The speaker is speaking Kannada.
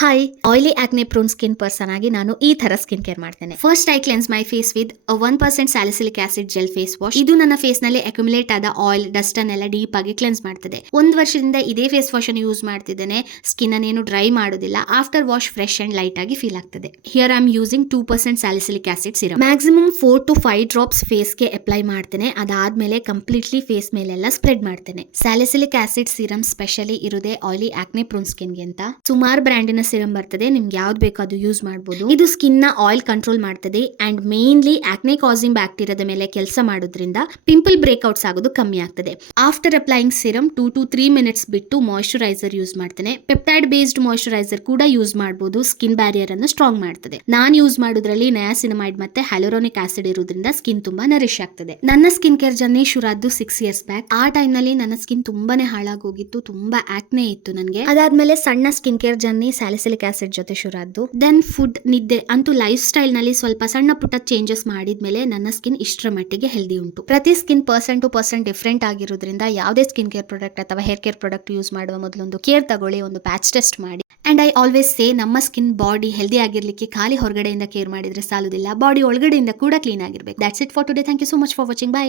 Hi, oily acne prone skin person ಆಗಿ ನಾನು ಈ ತರ ಸ್ಕಿನ್ ಕೇರ್ ಮಾಡ್ತೇನೆ. First I cleanse my face with 1% salicylic acid gel face wash. ಇದು ನನ್ನ ಫೇಸ್ ನಲ್ಲಿ ಅಕ್ಯುಮುಲೇಟ್ ಆದ ಆಯಿಲ್ ಡಸ್ಟ್ ಅನ್ನೆಲ್ಲ ಡೀಪ್ ಆಗಿ ಕ್ಲೆನ್ಸ್ ಮಾಡ್ತದೆ. ಒಂದು ವರ್ಷದಿಂದ ಇದೇ ಫೇಸ್ ವಾಶ್ ಅನ್ನು ಯೂಸ್ ಮಾಡ್ತಿದ್ದೇನೆ. ಸ್ಕಿನ್ ಅನ್ನೇನು ಡ್ರೈ ಮಾಡೋದಿಲ್ಲ. After wash fresh and light ಆಗಿ ಫೀಲ್ ಆಗ್ತದೆ. Here I am using 2% salicylic acid serum. Maximum 4 to 5 drops face ಗೆ ಅಪ್ಲೈ ಮಾಡ್ತೇನೆ. ಅದಾದ್ಮೇಲೆ ಕಂಪ್ಲೀಟ್ಲಿ ಫೇಸ್ ಮೇಲೆಲ್ಲ ಸ್ಪ್ರೆಡ್ ಮಾಡ್ತೇನೆ. ಸ್ಯಾಲಿಸಿಲಿಕ್ ಆಸಿಡ್ ಸಿರಮ್ ಸ್ಪೆಷಲಿ ಇರುದೇ ಆಯಿಲಿ ಆಕ್ನೆ ಪ್ರೋನ್ ಸ್ಕಿನ್ ಗೆ ಅಂತ. ಸುಮಾರು ಬ್ರ್ಯಾಂಡಿನ ಸಿರಮ್ ಬರ್ತದೆ, ನಿಮ್ಗೆ ಯಾವ್ದು ಬೇಕೋ ಅದು ಯೂಸ್ ಮಾಡಬಹುದು. ಇದು ಸ್ಕಿನ್ ನ ಆಯಿಲ್ ಕಂಟ್ರೋಲ್ ಮಾಡ್ತದೆ ಅಂಡ್ ಮೇನ್ಲಿ ಆಕ್ನೆ ಕಾಸಿಂಗ್ ಬ್ಯಾಕ್ಟೀರಿಯಾದ ಮೇಲೆ ಕೆಲಸ ಮಾಡೋದ್ರಿಂದ ಪಿಂಪಲ್ ಬ್ರೇಕ್ಔಟ್ಸ್ ಆಗೋದು ಕಮ್ಮಿ ಆಗ್ತದೆ. After applying serum 2 to 3 minutes ಬಿಟ್ಟು ಮಾಯಿಶ್ಚರೈಸರ್ ಯೂಸ್ ಮಾಡ್ತೇನೆ. ಪೆಪ್ಟೈಡ್ ಬೇಸ್ಡ್ ಮಾಯಿಶ್ಚರೈಸರ್ ಕೂಡ ಯೂಸ್ ಮಾಡಬಹುದು. ಸ್ಕಿನ್ ಬ್ಯಾರಿಯರ್ ಅನ್ನು ಸ್ಟ್ರಾಂಗ್ ಮಾಡ್ತದೆ. ನಾನು ಯೂಸ್ ಮಾಡೋದ್ರಲ್ಲಿ ನಯಾಸಿನಮೈಡ್ ಮತ್ತೆ ಹ್ಯಾಲುರಾನಿಕ್ ಆಸಿಡ್ ಇರೋದ್ರಿಂದ ಸ್ಕಿನ್ ತುಂಬಾ ನರಿಶ್ ಆಗ್ತದೆ. ನನ್ನ ಸ್ಕಿನ್ ಕೇರ್ ಜರ್ನಿ ಶುರುವಾದ್ದು 6 years ಬ್ಯಾಕ್. ಆ ಟೈಮ್ ನಲ್ಲಿ ನನ್ನ ಸ್ಕಿನ್ ತುಂಬಾನೇ ಹಾಳಾಗೋಗಿತ್ತು, ತುಂಬಾ ಆಕ್ನೆ ಇತ್ತು ನನಗೆ. ಅದಾದ್ಮೇಲೆ ಸಣ್ಣ skin care journey salicylic acid ಜೊತೆ ಶುರುವಾದ್ದು. ದೆನ್ ಫುಡ್, ನಿದ್ದೆ ಅಂತೂ ಲೈಫ್ ಸ್ಟೈಲ್ ನಲ್ಲಿ ಸ್ವಲ್ಪ ಸಣ್ಣ ಪುಟ್ಟ ಚೇಂಜಸ್ ಮಾಡಿದ್ಮೇಲೆ ನನ್ನ ಸ್ಕಿನ್ ಇಷ್ಟರ ಮಟ್ಟಿಗೆ ಹೆಲ್ದಿ ಉಂಟು. ಪ್ರತಿ skin person to person different ಆಗಿರೋದ್ರಿಂದ ಯಾವುದೇ ಸ್ಕಿನ್ ಕೇರ್ ಪ್ರಾಡಕ್ಟ್ ಅಥವಾ ಹೇರ್ ಕೇರ್ ಪ್ರಾಡಕ್ಟ್ ಯೂಸ್ ಮಾಡುವ ಮೊದಲು ಒಂದು ಕೇರ್ ತಗೊಳ್ಳಿ, ಒಂದು ಪ್ಯಾಚ್ ಟೆಸ್ಟ್ ಮಾಡಿ. ಅಂಡ್ ಐ ಆಲ್ವೇಸ್ ಸೇ, ನಮ್ಮ ಸ್ಕಿನ್ ಬಾಡಿ ಹೆಲ್ದಿ ಆಗಿರ್ಲಿಕ್ಕೆ ಖಾಲಿ ಹೊರಗಡೆಯಿಂದ ಕೇರ್ ಮಾಡಿದ್ರೆ ಸಾಲುದಿಲ್ಲ, ಬಾಡಿ ಒಳಗಡೆಯಿಂದ ಕೂಡ ಕ್ಲೀನ್ ಆಗಿರ್ಬೇಕು. That's it for today. Thank you so much for watching. By.